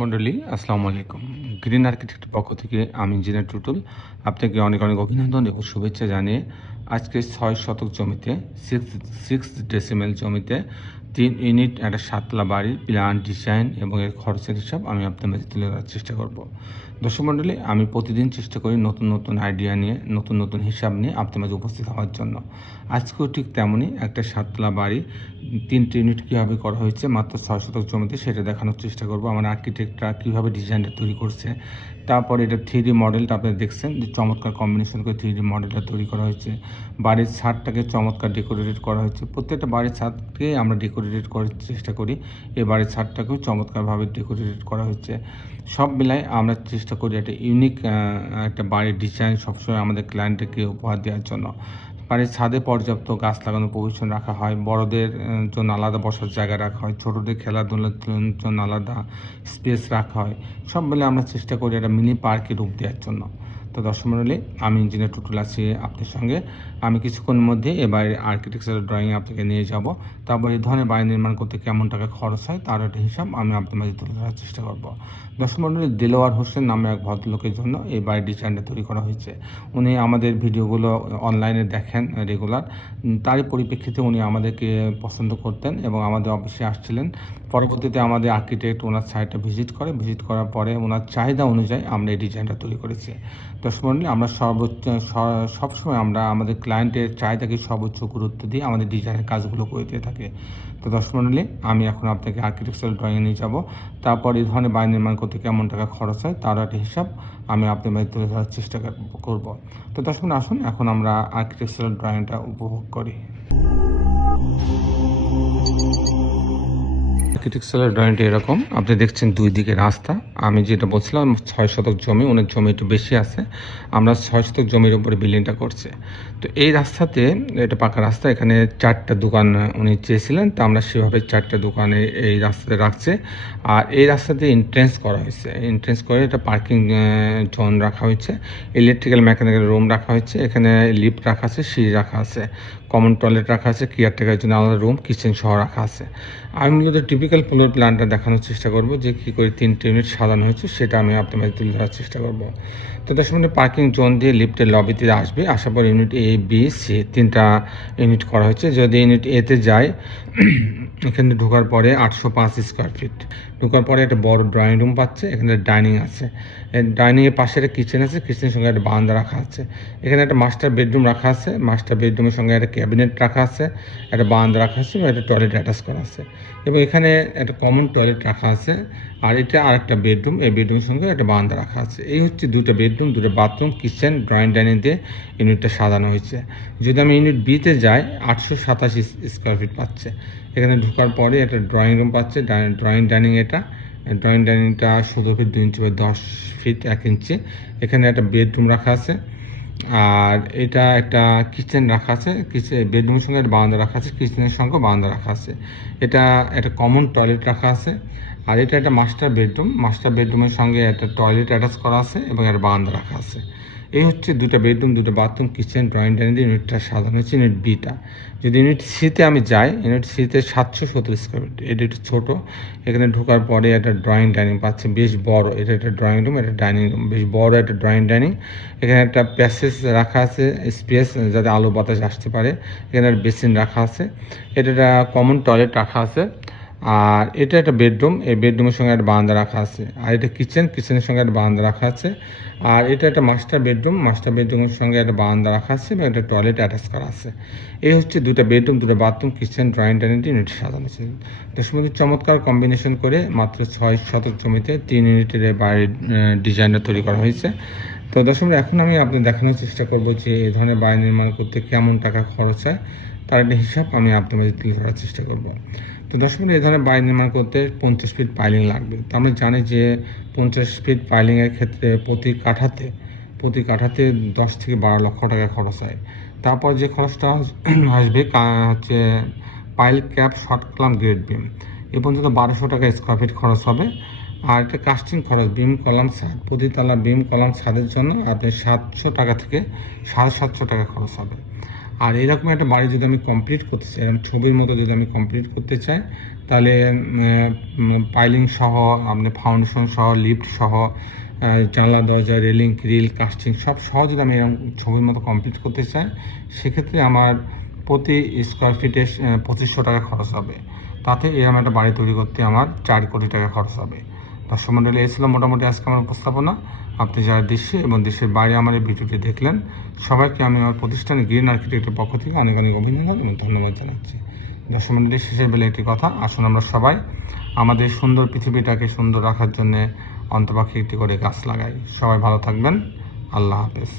মণ্ডলী আসসালামু আলাইকুম। গ্রিন আর্কিটেক্টের পক্ষ থেকে আমি ইঞ্জিনিয়ার টুটুল। আপনাকে অনেক অনেক অভিনন্দন এবং শুভেচ্ছা জানিয়ে আজকে ছয় শতক জমিতে সিক্স সিক্স ডেসিমেল জমিতে, তিন ইউনিট একটা সাতলা বাড়ির প্ল্যান ডিজাইন এবং এর খরচের হিসাব আমি আপনার মাঝে তুলে ধরার চেষ্টা করব। দর্শক মণ্ডলী আমি প্রতিদিন চেষ্টা করি নতুন নতুন আইডিয়া নিয়ে, নতুন নতুন হিসাব নিয়ে আপনার মাঝে উপস্থিত হওয়ার জন্য। আজকেও ঠিক তেমনই একটা সাতলা বাড়ি, তিনটে ইউনিট কীভাবে করা হয়েছে, মাত্র ছয় শতক জমিতে সেটা দেখানোর চেষ্টা করব। আমার আর্কিটেক্টরা কীভাবে ডিজাইনটা তৈরি করছে, তারপর এটা থ্রি মডেলটা আপনারা দেখছেন যে চমৎকার কম্বিনেশন করে থ্রি মডেলটা তৈরি করা হয়েছে। বাড়ির ছাদটাকে চমৎকার ডেকোরেটেড করা হয়েছে। প্রত্যেকটা বাড়ির ছাদকে আমরা ডেকোরেটেড করার চেষ্টা করি। এই বাড়ির ছাদটাকেও চমৎকারভাবে ডেকোরেটেড করা হয়েছে। সব মিলায় আমরা চেষ্টা করি একটা ইউনিক একটা বাড়ির ডিজাইন সবসময় আমাদের ক্লায়েন্টকে উপহার দেওয়ার জন্য। বাড়ির ছাদে পর্যাপ্ত গাছ লাগানোর প্রভিশন রাখা হয়, বড়দের জন্য আলাদা বসার জায়গা রাখা হয়, ছোটোদের খেলাধুলার জন্য আলাদা স্পেস রাখা হয়। সব মিলে আমরা চেষ্টা করি একটা মিনি পার্কে রূপ দেওয়ার জন্য। তো দর্শক মণ্ডলী আমি ইঞ্জিনিয়ার টুটুল আছি আপনার সঙ্গে। আমি কিছুক্ষণের মধ্যে এবার আর্কিটেকচারাল ড্রয়িং আপনাকে নিয়ে যাব। তারপর এই ধরনের বাড়ি নির্মাণ করতে কেমন টাকা খরচ হয় তার একটা হিসাব আমি আপনার মাঝে তুলে ধরার চেষ্টা করব। দর্শক মণ্ডলী দিলোয়ার হোসেন নামে এক ভদ্রলোকের জন্য এই বাড়ির ডিজাইনটা তৈরি করা হয়েছে। উনি আমাদের ভিডিওগুলো অনলাইনে দেখেন রেগুলার তারই পরিপ্রেক্ষিতে উনি আমাদেরকে পছন্দ করতেন এবং আমাদের অফিসে আসছিলেন। পরবর্তীতে আমাদের আর্কিটেক্ট ওনার সাইটটা ভিজিট করে। ভিজিট করার পরে ওনার চাহিদা অনুযায়ী আমরা এই ডিজাইনটা তৈরি করেছি। মণ্ডলী আমরা সর্বোচ্চ সবসময় আমরা আমাদের ক্লায়েন্টের চাহিদাকে সর্বোচ্চ গুরুত্ব দিয়ে আমাদের ডিজাইনের কাজগুলো করে দিয়ে থাকি। তো দর্শকমণ্ডলী আমি এখন আপনাকে আর্কিটেকচারাল ড্রয়িংয়ে নিয়ে যাব। তারপর এই ধরনের বাড়ি নির্মাণ করতে কেমন টাকা খরচ হয় তার একটা হিসাব আমি আপনার মাঝে তুলে ধরার চেষ্টা কর- করব। তো দর্শক আসুন, এখন আমরা আর্কিটেকচারাল ড্রয়িংটা উপভোগ করি। আর্কিটেকচারাল ড্রয়িংটা এরকম। আপনি দেখছেন দুই দিকে রাস্তা। আমি যেটা বলছিলাম, ছয় শতক জমি ওনার জমি একটু বেশি আছে। আমরা ছয় শতক জমির উপরে বিল্ডিংটা করছে। তো এই রাস্তাতে, এটা পাকা রাস্তা, এখানে চারটা দোকান উনি চেয়েছিলেন, তো আমরা সেভাবে চারটা দোকানে এই রাস্তাতে রাখছে। আর এই রাস্তাতে এন্ট্রেন্স করা হয়েছে। এন্ট্রেন্স করে এটা পার্কিং জোন রাখা হয়েছে। ইলেকট্রিক্যাল মেকানিক্যাল রুম রাখা হয়েছে। এখানে লিফট রাখা আছে, সিঁড়ি রাখা আছে। কমন টয়লেট রাখা আছে কেয়ারটেকার জন্য আলাদা রুম কিচেন সহ রাখা আছে। আমি মূলত টিপিক্যাল ফ্লোর প্ল্যানটা দেখানোর চেষ্টা করব যে কী করে তিনটে ইউনিট সাজানো হয়েছে, সেটা আমি আপনাদের তুলে ধরার চেষ্টা করব। তো তার সঙ্গে পার্কিং জোন দিয়ে লিফটের লবিতে আসবে, আসার পর ইউনিট এ বি সি তিনটা ইউনিট করা হয়েছে। যদি ইউনিট এতে যায় এখানে ঢোকার পরে আটশো পাঁচ স্কোয়ার ফিট ঢোকার পরে একটা বড় ড্রয়িং রুম পাচ্ছে, এখানে ডাইনিং আছে। ডাইনিংয়ের পাশে একটা কিচেন আছে কিচেনের সঙ্গে একটা বারান্দা রাখা আছে। এখানে একটা মাস্টার বেডরুম রাখা আছে মাস্টার বেডরুমের সঙ্গে একটা ক্যাবিনেট রাখা আছে, একটা বারান্দা রাখা আছে এবং একটা টয়লেট অ্যাটাচ করা আছে। এবং এখানে একটা কমন টয়লেট রাখা আছে আর এটা আর একটা বেডরুম, এই বেডরুমের সঙ্গে একটা বারান্দা রাখা আছে। এই হচ্ছে দুটো বেডরুম দুটো বাথরুম, কিচেন, ড্রয়িং ডাইনিং দিয়ে ইউনিটটা সাজানো হয়েছে। যদি আমি ইউনিট বিতে যাই, আটশো সাতাশি স্কোয়ার ফিট পাচ্ছে। এখানে ঢোকার পরে একটা ড্রয়িং রুম পাচ্ছে, ড্রয়িং ডাইনিং এটা। ড্রয়িং ডাইনিংটা ষোলো ফিট দুই ইঞ্চি বা দশ ফিট এক ইঞ্চি। এখানে একটা বেডরুম রাখা আছে। আর এটা একটা কিচেন রাখা আছে। কিচেন বেডরুমের সঙ্গে একটা বারান্দা রাখা আছে, কিচেনের সঙ্গে বারান্দা রাখা আছে। এটা একটা কমন টয়লেট রাখা আছে। আর এটা একটা মাস্টার বেডরুম মাস্টার বেডরুমের সঙ্গে একটা টয়লেট অ্যাটাচ করা আছে এবং একটা বারান্দা রাখা আছে। এই হচ্ছে দুটো বেডরুম দুটো বাথরুম কিচেন ড্রয়িং ডাইনিং ইউনিটটা সাজানো হচ্ছে ইউনিট বিটা যদি ইউনিট সিতে আমি যাই ইউনিট সিতে সাতশো সত্তর স্কোয়ার ফিট এটা একটু ছোটো। এখানে ঢোকার পরে একটা ড্রয়িং ডাইনিং পাচ্ছে বেশ বড়। এটা একটা ড্রয়িং রুম এটা ডাইনিং রুম বেশ বড় একটা ড্রয়িং ডাইনিং এখানে একটা প্যাসেজ রাখা আছে স্পেস যাতে আলো বাতাস আসতে পারে। এখানে একটা বেসিন রাখা আছে। এটা একটা কমন টয়লেট রাখা আছে। আর এটা একটা বেডরুম, এই বেডরুমের সঙ্গে একটা বারান্দা রাখা আছে। আর এটা কিচেন, কিচেনের সঙ্গে একটা বারান্দা রাখা আছে। আর এটা একটা মাস্টার বেডরুম, মাস্টার বেডরুমের সঙ্গে একটা বারান্দা রাখা আছে এবং একটা টয়লেট অ্যাটাচ করা আছে। এই হচ্ছে দুটা বেডরুম দুটো bathroom, kitchen, drawing dining unit সাজানো ছিল মধ্যে চমৎকার কম্বিনেশন করে মাত্র ছয় শতক জমিতে তিন ইউনিটের বাড়ির ডিজাইনটা তৈরি করা হয়েছে। তো দর্শক এখন আমি আপনি দেখানোর চেষ্টা করব যে এই ধরনের বাড়ি নির্মাণ করতে কেমন টাকা খরচ হয়। তার একটা হিসাব আমি আপনার মাঝে তুলে ধরার চেষ্টা করব। তো দর্শক এই ধরনের বাড়ি নির্মাণ করতে পঞ্চাশ ফিট পাইলিং লাগবে। তো আমরা জানি যে পঞ্চাশ ফিট পাইলিংয়ের ক্ষেত্রে প্রতি কাঠাতে প্রতি কাঠাতে দশ থেকে বারো লক্ষ টাকা খরচ হয়। তারপর যে খরচটা আসবে হচ্ছে pile cap short column grade beam এ পর্যন্ত বারোশো টাকা স্কোয়ার ফিট খরচ হবে। আর একটা কাস্টিং খরচ বিম কলাম ছাদ প্রতিতলা বিম কলাম ছাদের জন্য আপনি সাতশো টাকা থেকে সাড়ে সাতশো টাকা খরচ হবে। আর এরকম একটা বাড়ি যদি আমি কমপ্লিট করতে চাই, এরকম ছবির মতো যদি আমি কমপ্লিট করতে চাই, তাহলে পাইলিং সহ, আপনি ফাউন্ডেশন সহ লিফট সহ জানলা, দরজা রেলিং গ্রিল কাস্টিং সব সহ যদি আমি এরকম ছবির মতো কমপ্লিট করতে চাই, সেক্ষেত্রে আমার প্রতি স্কোয়ার ফিটে পঁচিশশো টাকা খরচ হবে। তাতে এরকম একটা বাড়ি তৈরি করতে আমার চার কোটি টাকা খরচ হবে। দর্শক মন্ডলী, এই ছিল মোটামুটি আজকে আমার উপস্থাপনা। আপনি যারা দেশে এবং দেশের বাইরে আমার এই ভিডিওটি দেখলেন, সবাইকে আমি আমার প্রতিষ্ঠান গ্রিন আর্কিটেক্টের পক্ষ থেকে অনেক অনেক অভিনন্দন এবং ধন্যবাদ জানাচ্ছি। মন্ডলী শেষের বেলা একটি কথা, আসুন আমরা সবাই আমাদের সুন্দর পৃথিবীটাকে সুন্দর রাখার জন্যে অন্তপাখি একটি করে গাছ লাগাই। সবাই ভালো থাকবেন। আল্লাহ হাফেজ।